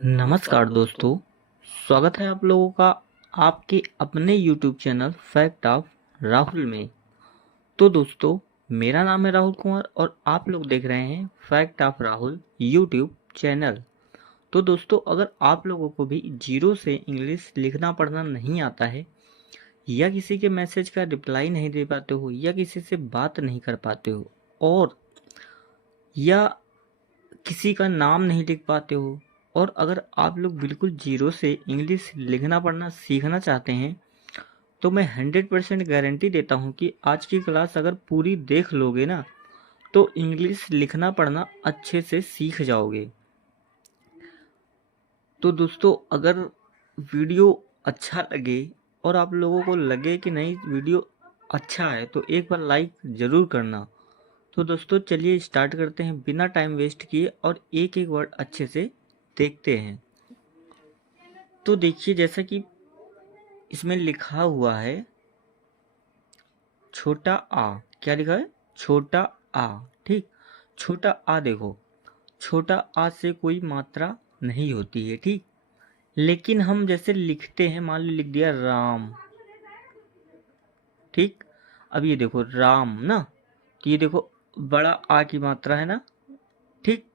नमस्कार दोस्तों, स्वागत है आप लोगों का आपके अपने YouTube channel fact of Rahul में। तो दोस्तों, मेरा नाम है राहुल कुमार और आप लोग देख रहे हैं fact of Rahul YouTube channel. तो दोस्तों, अगर आप लोगों को भी जीरो से इंग्लिश लिखना पढ़ना नहीं आता है या किसी के मैसेज का रिप्लाई नहीं दे पाते हो या किसी से बात नहीं कर पाते हो और या किसी का नाम नहीं लिख पाते हो और अगर आप लोग बिल्कुल जीरो से इंग्लिश लिखना पढ़ना सीखना चाहते हैं तो मैं 100% गारंटी देता हूँ कि आज की क्लास अगर पूरी देख लोगे ना तो इंग्लिश लिखना पढ़ना अच्छे से सीख जाओगे। तो दोस्तों, अगर वीडियो अच्छा लगे और आप लोगों को लगे कि नहीं वीडियो अच्छा है तो एक बार लाइक ज़रूर करना। तो दोस्तों, चलिए स्टार्ट करते हैं बिना टाइम वेस्ट किए और एक एक वर्ड अच्छे से देखते हैं। तो देखिए, जैसा कि इसमें लिखा हुआ है छोटा आ। क्या लिखा है? छोटा आ। ठीक, छोटा आ देखो, छोटा आ से कोई मात्रा नहीं होती है। ठीक, लेकिन हम जैसे लिखते हैं, मान लो लिख दिया राम। ठीक, अब ये देखो राम ना, तो ये देखो बड़ा आ की मात्रा है ना। ठीक,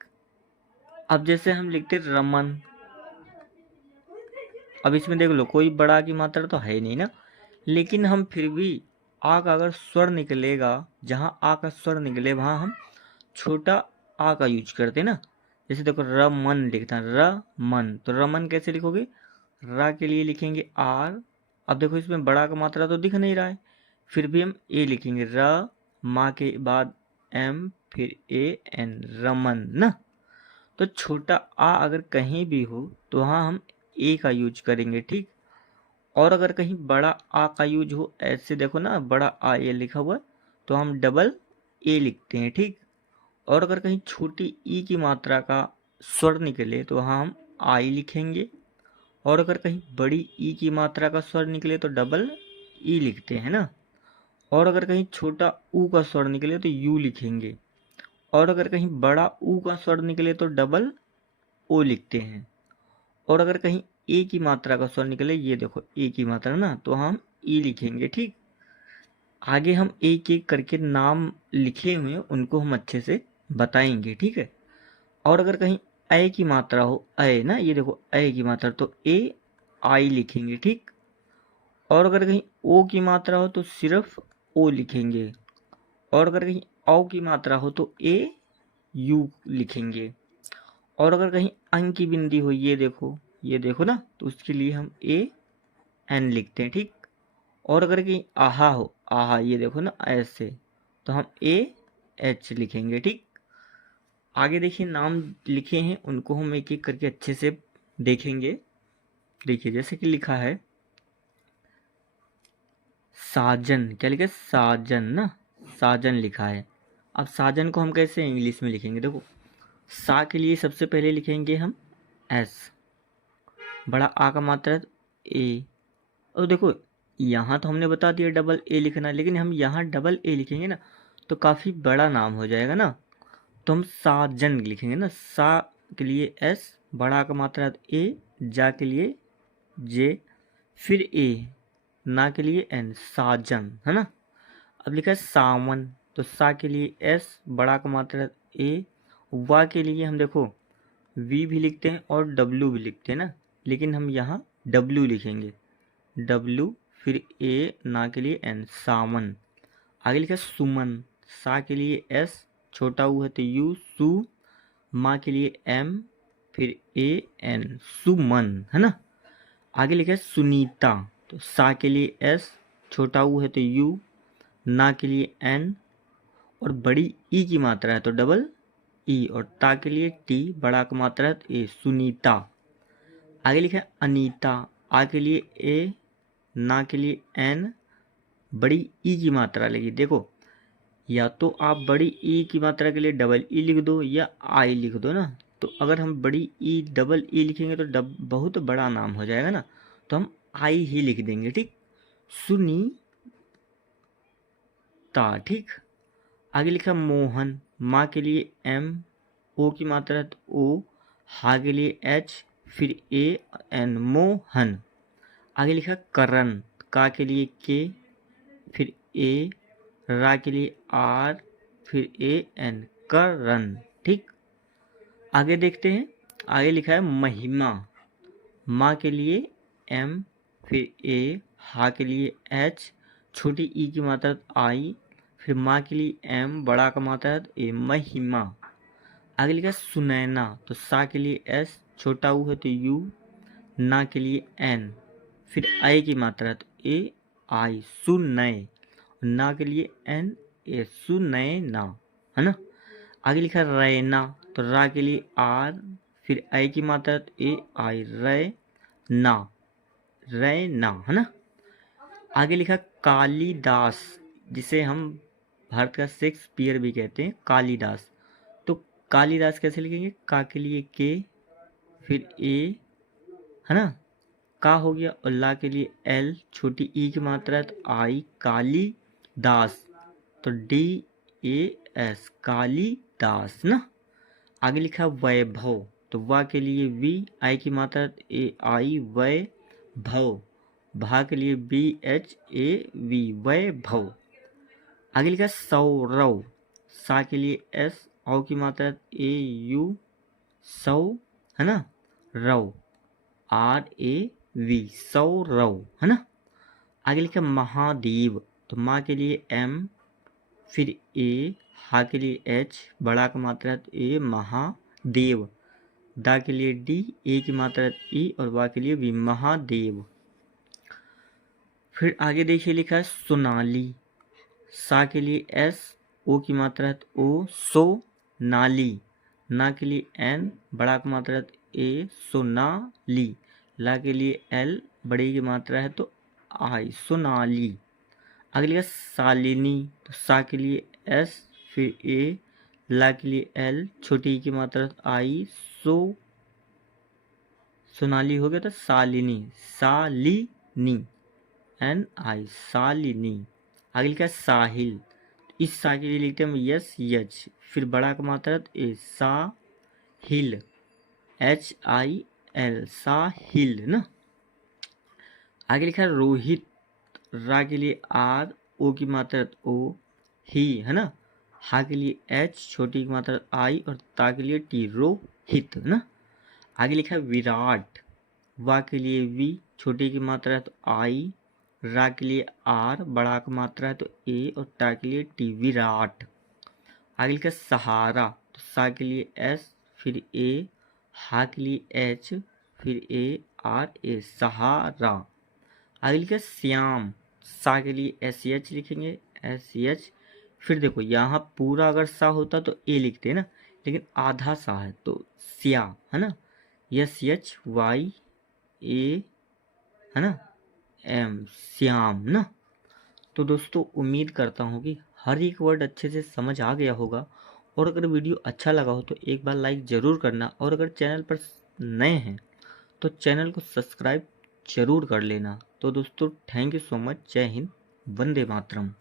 अब जैसे हम लिखते रमन, अब इसमें देख लो कोई बड़ा की मात्रा तो है नहीं ना, लेकिन हम फिर भी आ का अगर स्वर निकलेगा, जहाँ आ का स्वर निकले वहाँ हम छोटा आ का यूज करते ना। जैसे देखो रमन लिखता है, रमन, तो रमन कैसे लिखोगे? रा के लिए लिखेंगे आर। अब देखो इसमें बड़ा का मात्रा तो दिख नहीं रहा है, फिर भी हम ए लिखेंगे, र माँ के बाद एम फिर ए एन, रमन ना। तो छोटा आ अगर कहीं भी हो तो वहाँ हम ए का यूज करेंगे। ठीक, और अगर कहीं बड़ा आ का यूज हो, ऐसे देखो ना बड़ा आ ये लिखा हुआ है, तो हम डबल ए लिखते हैं। ठीक, और अगर कहीं छोटी ई की मात्रा का स्वर निकले तो वहाँ हम आई लिखेंगे, और अगर कहीं बड़ी ई की मात्रा का स्वर निकले तो डबल ई लिखते हैं ना, और अगर कहीं छोटा ऊ का स्वर निकले तो यू लिखेंगे, और अगर कहीं बड़ा ऊ का स्वर निकले तो डबल ओ लिखते हैं, और अगर कहीं ए की मात्रा का स्वर निकले, ये देखो ए की मात्रा ना, तो हम ई लिखेंगे। ठीक, आगे हम एक एक करके नाम लिखे हुए उनको हम अच्छे से बताएंगे। ठीक है, और अगर कहीं ए की मात्रा हो, ए ना, ये देखो ए की मात्रा, तो ए आई लिखेंगे। ठीक, और अगर कहीं ओ की मात्रा हो तो सिर्फ ओ लिखेंगे, और अगर कहीं औ की मात्रा हो तो ए यू लिखेंगे, और अगर कहीं अंग की बिंदी हो, ये देखो ना, तो उसके लिए हम ए एन लिखते हैं। ठीक, और अगर कहीं आहा हो, आहा ये देखो ना ऐसे, तो हम ए एच लिखेंगे। ठीक, आगे देखिए नाम लिखे हैं उनको हम एक एक करके अच्छे से देखेंगे। देखिए जैसे कि लिखा है साजन, क्या लिखा है? साजन ना, साजन लिखा है। अब साजन को हम कैसे इंग्लिश में लिखेंगे? देखो सा के लिए सबसे पहले लिखेंगे हम एस, बड़ा आ का मात्रा ए, और देखो यहाँ तो हमने बता दिया डबल ए लिखना, लेकिन हम यहाँ डबल ए लिखेंगे ना तो काफ़ी बड़ा नाम हो जाएगा ना, तो हम साजन लिखेंगे ना। सा के लिए एस, बड़ा का मात्रा ए, जा के लिए जे, फिर ए, ना के लिए एन, साजन है ना। अब लिखा है सावन, तो सा के लिए एस, बड़ा का मात्रा ए, वा के लिए हम देखो वी भी लिखते हैं और डब्लू भी लिखते हैं ना, लेकिन हम यहाँ डब्लू लिखेंगे, डब्लू फिर ए, ना के लिए एन, सावन। आगे लिखा है सुमन, सा के लिए एस, छोटा ऊ है तो यू, सु, माँ के लिए एम फिर ए एन, सुमन है ना। आगे लिखा है सुनीता, तो सा के लिए एस, छोटा ऊ है तो यू, ना के लिए एन, और बड़ी ई की मात्रा है तो डबल ई, और ता के लिए टी, बड़ा का मात्रा है तो ए, सुनीता। आगे लिखा है अनीता, आ के लिए ए, ना के लिए एन, बड़ी ई की मात्रा लगी। देखो या तो आप बड़ी ई की मात्रा के लिए डबल ई लिख दो या आई लिख दो ना, तो अगर हम बड़ी ई डबल ई लिखेंगे तो बहुत बड़ा नाम हो जाएगा ना, तो हम आई ही लिख देंगे। ठीक, सुनीता। ठीक, आगे लिखा मोहन, माँ के लिए एम, ओ की मात्रा तो ओ, हा के लिए एच, फिर ए एन मोहन। आगे लिखा करण, का के लिए के, फिर ए, रा के लिए आर, फिर ए एन, करण। ठीक, आगे देखते हैं। आगे लिखा है महिमा, माँ के लिए एम, फिर ए, हा के लिए एच, छोटी ई की मात्रा आई, फिर माँ के लिए एम, बड़ा का मात्रा ए, महिमा। आगे लिखा है सुनैना, तो सा के लिए एस, छोटा ऊ है तो यू, ना के लिए एन, फिर आई की मात्रा तो ए आई, सुनय, ना के लिए एन, ए, सुनैना, है ना। आगे लिखा है रैना, तो रा के लिए आर, फिर आई की मात्रा तो ए आई, रैना, रैना, है ना। आगे लिखा कालिदास, जिसे हम भारत का शेक्सपियर भी कहते हैं, कालिदास। तो कालिदास कैसे लिखेंगे, का के लिए के, फिर ए, है ना, का हो गया, और ला के लिए एल, छोटी ई की मात्रा है तो आई, काली दास, तो डी ए एस, काली दास ना। आगे लिखा वैभव, तो वा के लिए वी, आई की मात्रा ए आई, वैभव, भा के लिए बी एच ए वी, वैभव। आगे लिखा सौरव, सा के लिए एस, औ की मात्रा ए यू, सौ, है ना, रव, आर ए वी, सौरव, है ना। आगे लिखा महादेव, तो माँ के लिए एम, फिर ए, हा के लिए एच, बड़ा का मात्रा तो ए, महादेव, दा के लिए डी, ए की मात्रा ई, और वा के लिए वी, महादेव। फिर आगे देखिए लिखा है सोनाली, सा के लिए एस, ओ की मात्रा है तो ओ, सोनाली, ना के लिए एन, बड़ा का मात्रा है तो ए, सोनाली, ला के लिए एल, बड़ी की मात्रा है तो आई, सोनाली। आगे लिखा शालिनी, तो सा के लिए एस, फिर ए, ला के लिए एल, छोटी की मात्रा आई, सोनाली हो गया तो शालिनी, शालिनी, एन आई, शालिनी। आगे लिखा साहिल, इस सा के लिए लिखते हैं हम यस यच, फिर बड़ा का मात्रा ए, साहिल, एच आई एल, साहिल ना। आगे लिखा है रोहित, रा के लिए आर, ओ की मात्रा ओ, ही, है ना, हा के लिए एच, छोटी की मात्रा आई, और ता के लिए टी, रोहित ना। आगे लिखा है विराट, वा के लिए वी, छोटी की मात्रा है तो आई, रा के लिए आर, बड़ा का मात्रा है तो ए, और टा के लिए टी, विराट। आगे लिखा है सहारा, तो सा के लिए एस, फिर ए, हा के लिए एच, फिर ए आर ए, सहारा। आगे लिखा है श्याम, सा के लिए एस एच लिखेंगे, एस एच, फिर देखो यहाँ पूरा अगर सा होता तो ए लिखते हैं ना, लेकिन आधा सा है तो श्या, है ना, एस एच वाई ए, है ना, एम, श्याम ना। तो दोस्तों उम्मीद करता हूँ कि हर एक वर्ड अच्छे से समझ आ गया होगा, और अगर वीडियो अच्छा लगा हो तो एक बार लाइक ज़रूर करना, और अगर चैनल पर नए हैं तो चैनल को सब्सक्राइब जरूर कर लेना। तो दोस्तों थैंक यू सो मच, जय हिंद, वंदे मातरम।